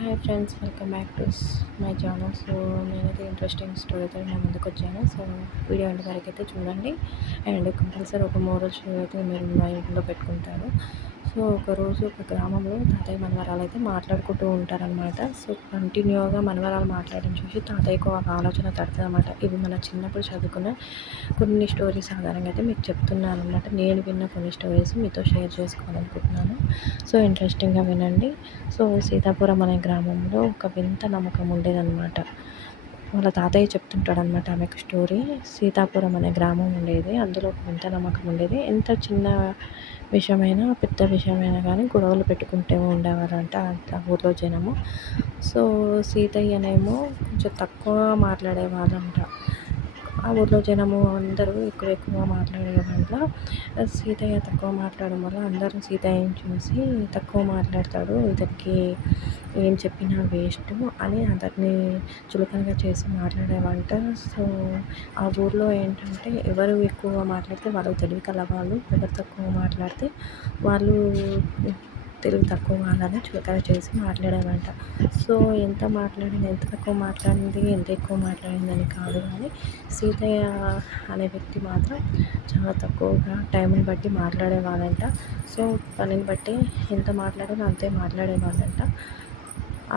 Hi friends, welcome back to my channel. So నేనైతే interesting స్టోరీతో నేను ముందుకు వచ్చాను. సో వీడియో ఎండ్ వరకు అయితే చూడండి. అండ్ కంపల్సరీ ఒక మోరల్ స్టోరీ అయితే మీరు మైండ్లో పెట్టుకుంటారు. సో ఒకరోజు ఒక గ్రామంలో తాతయ్య మనవరాలు అయితే మాట్లాడుకుంటూ ఉంటారనమాట. సో కంటిన్యూగా మనవరాలు మాట్లాడడం చూసి తాతయ్యకు ఒక ఆలోచన తడుతుంది అనమాట. ఇవి మన చిన్నప్పుడు చదువుకున్న కొన్ని స్టోరీస్ ఆధారంగా అయితే మీకు చెప్తున్నాను అనమాట. నేను విన్న కొన్ని స్టోరీస్ మీతో షేర్ చేసుకోవాలనుకుంటున్నాను. సో ఇంట్రెస్టింగ్గా వినండి. సో సీతాపురం అనే గ్రామంలో ఒక వింత నమ్మకం ఉండేదన్నమాట. వాళ్ళ తాతయ్య చెప్తుంటాడనమాట ఆమెకు స్టోరీ. సీతాపురం అనే గ్రామం ఉండేది. అందులో ఒక వింత నమ్మకం ఉండేది. ఎంత చిన్న విషయమైనా పెద్ద విషయమైనా కానీ గొడవలు పెట్టుకుంటూ ఉండేవారంట ఆ ఊర్లో జనము. సో సీతయ్యనేమో కొంచెం తక్కువ మాట్లాడేవాళ్ళంట. ఆ ఊర్లో జనము అందరూ ఎక్కువ మాట్లాడే దాంట్లో సీతయ్య తక్కువ మాట్లాడడం వల్ల అందరూ సీతయ్యని చూసి తక్కువ మాట్లాడతాడు, ఇతనికి ఏం చెప్పినా వేస్ట్ అని అతన్ని చులకనగా చేసి మాట్లాడేవంట. సో ఆ ఊర్లో ఏంటంటే ఎవరు ఎక్కువ మాట్లాడితే వాళ్ళు తెలివి కలవాళ్ళు, ఎవరు తక్కువ మాట్లాడితే వాళ్ళు తెలివి తక్కువ వాళ్ళని చులకన చేసి మాట్లాడేవంట. సో ఎంత తక్కువ మాట్లాడింది, ఎంత ఎక్కువ మాట్లాడిందని కాదు కానీ సీతయ్య అనే వ్యక్తి మాత్రం చాలా తక్కువగా టైంని బట్టి మాట్లాడేవాళ్ళంట. సో పనిని బట్టి ఎంత మాట్లాడాలో అంతే మాట్లాడేవాళ్ళంట.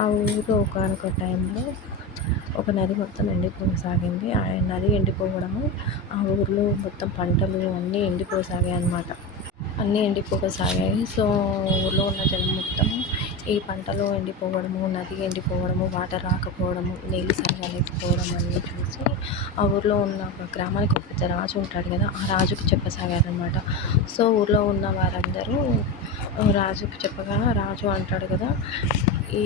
ఆ ఊరిలో ఒకానొక టైంలో ఒక నది మొత్తం ఎండిపోసాగింది. ఆ నది ఎండిపోవడము ఆ ఊరిలో మొత్తం పంటలు అన్నీ ఎండిపోసాగాయి అన్నమాట. అన్నీ ఎండిపోసాగాయి. సో ఊళ్ళో ఉన్న జనం మొత్తం ఈ పంటలు ఎండిపోవడము, నది ఎండిపోవడము, వాటర్ రాకపోవడము, నీళ్ళు సరిగా లేకపోవడం అన్నీ చూసి ఆ ఊర్లో ఉన్న ఒక గ్రామానికి ఒక పెద్ద రాజు ఉంటాడు కదా, ఆ రాజుకి చెప్పసాగారనమాట. సో ఊర్లో ఉన్న వారందరూ రాజుకి చెప్పగా రాజు అంటాడు కదా, ఈ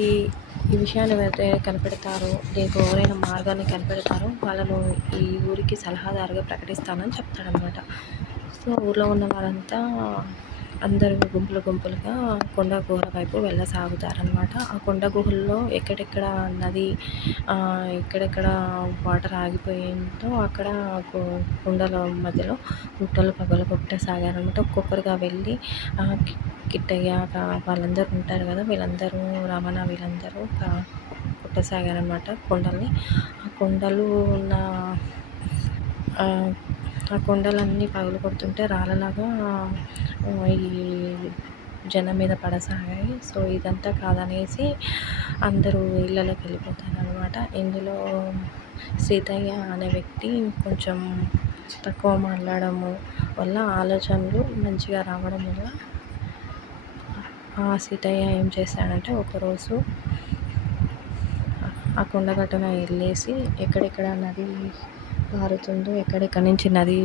ఈ విషయాన్ని ఎవరైతే కనిపెడతారో, దీనికి ఎవరైనా మార్గాన్ని కనిపెడతారో వాళ్ళను ఈ ఊరికి సలహాదారుగా ప్రకటిస్తానని చెప్తాడనమాట. సో ఊర్లో ఉన్న వారంతా అందరూ గుంపులుగా కొండ గుహల వైపు వెళ్ళసాగుతారనమాట. ఆ కొండ గుహల్లో ఎక్కడెక్కడ నది ఎక్కడెక్కడ వాటర్ ఆగిపోయిందో అక్కడ కొండల మధ్యలో గుట్టలు పగలగొట్టసాగారనమాట. ఒక్కొక్కరుగా వెళ్ళి కిట్టయ్య వాళ్ళందరూ ఉంటారు కదా, వీళ్ళందరూ రమణ వీళ్ళందరూ కొట్టసాగారనమాట కొండల్ని. ఆ కొండలు ఉన్న ఆ కొండలన్నీ పగలు కొడుతుంటే రాళ్ళలాగా ఈ జనం మీద పడసాగాయి. సో ఇదంతా కాదనేసి అందరూ ఇళ్ళలోకి వెళ్ళిపోతారనమాట. ఇందులో సీతయ్య అనే వ్యక్తి కొంచెం తక్కువ మాట్లాడము వల్ల, ఆలోచనలు మంచిగా రావడం వల్ల ఆ సీతయ్య ఏం చేశాడంటే ఒకరోజు ఆ కొండగట్టున వెళ్ళేసి ఎక్కడెక్కడ నది పారుతుందో, ఎక్కడెక్కడి నుంచి నది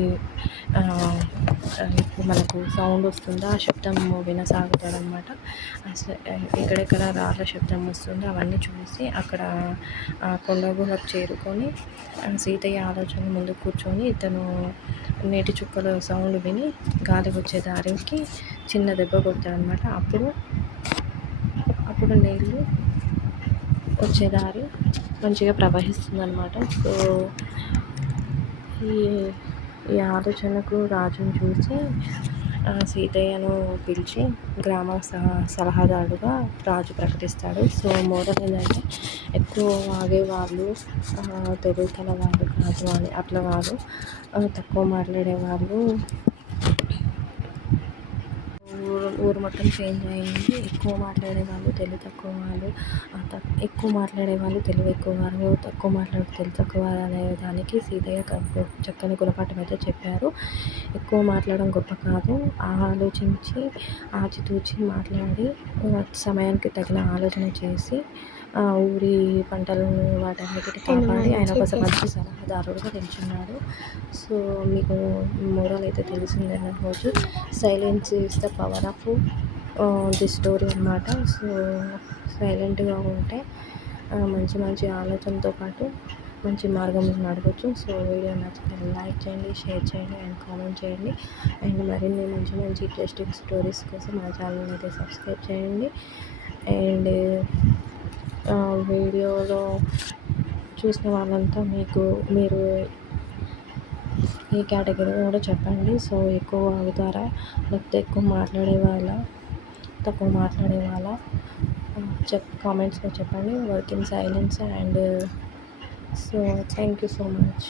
ఇప్పుడు మనకు సౌండ్ వస్తుందో ఆ శబ్దం వినసాగుతాడనమాట. ఎక్కడెక్కడ రాళ్ళ శబ్దం వస్తుందో అవన్నీ చూసి అక్కడ కొండ గుహకు చేరుకొని సీతయ్య ఆలోచన ముందు కూర్చొని ఇతను నీటి చుక్కల సౌండ్ విని గాలి వచ్చే దారికి చిన్న దెబ్బ కొడతాడనమాట. అప్పుడు నీళ్ళు వచ్చే దారి మంచిగా ప్రవహిస్తుందన్నమాట. సో ఈ ఆలోచనకు రాజును చూసి సీతయ్యను పిలిచి గ్రామ సలహాదారుగా రాజు ప్రకటిస్తాడు. సో మోరల్ ఏంటంటే ఎక్కువ వాగేవాళ్ళు తెలివి కల వాళ్ళు కాదు అని, అట్లా కాదు, తక్కువ మాట్లాడేవాళ్ళు ఊరు మొత్తం చేంజ్ అయింది. ఎక్కువ మాట్లాడే వాళ్ళు తెలివి తక్కువ వాళ్ళు, ఎక్కువ మాట్లాడే వాళ్ళు తెలివి ఎక్కువ వాళ్ళు, తక్కువ మాట్లాడే తెలివి తక్కువ వాళ్ళు అనే దానికి సీతయ్య చక్కని గుణపాఠం అయితే చెప్పారు. ఎక్కువ మాట్లాడడం గొప్ప కాదు, ఆలోచించి ఆచితూచి మాట్లాడి సమయానికి తగిన ఆలోచన చేసి ఊరి పంటలను వాటన్నిటిని కాపాడి ఆయన ఒక మంచి సలహాదారుడుగా నిల్చున్నాడు. సో మీకు మోరల్ అయితే తెలిసిందే అనుకోవచ్చు. Silence is the power of the story అన్నమాట. సో సైలెంట్గా ఉంటే మంచి ఆలోచనతో పాటు మంచి మార్గంలో నడవచ్చు. సో వీడియో నచ్చితే లైక్ చేయండి, షేర్ చేయండి అండ్ కామెంట్ చేయండి. అండ్ మరిన్ని మంచి ఇంట్రెస్టింగ్ స్టోరీస్ కోసం మా ఛానల్ అయితే సబ్స్క్రైబ్ చేయండి. అండ్ వీడియోలో చూసిన వాళ్ళంతా మీరు ఈ కేటగిరీ కూడా చెప్పండి. సో ఎక్కువ అవుతారా, లేకపోతే ఎక్కువ మాట్లాడే వాళ్ళ, తక్కువ మాట్లాడే వాళ్ళ కామెంట్స్లో చెప్పండి. Work in silence. And so thank you so much.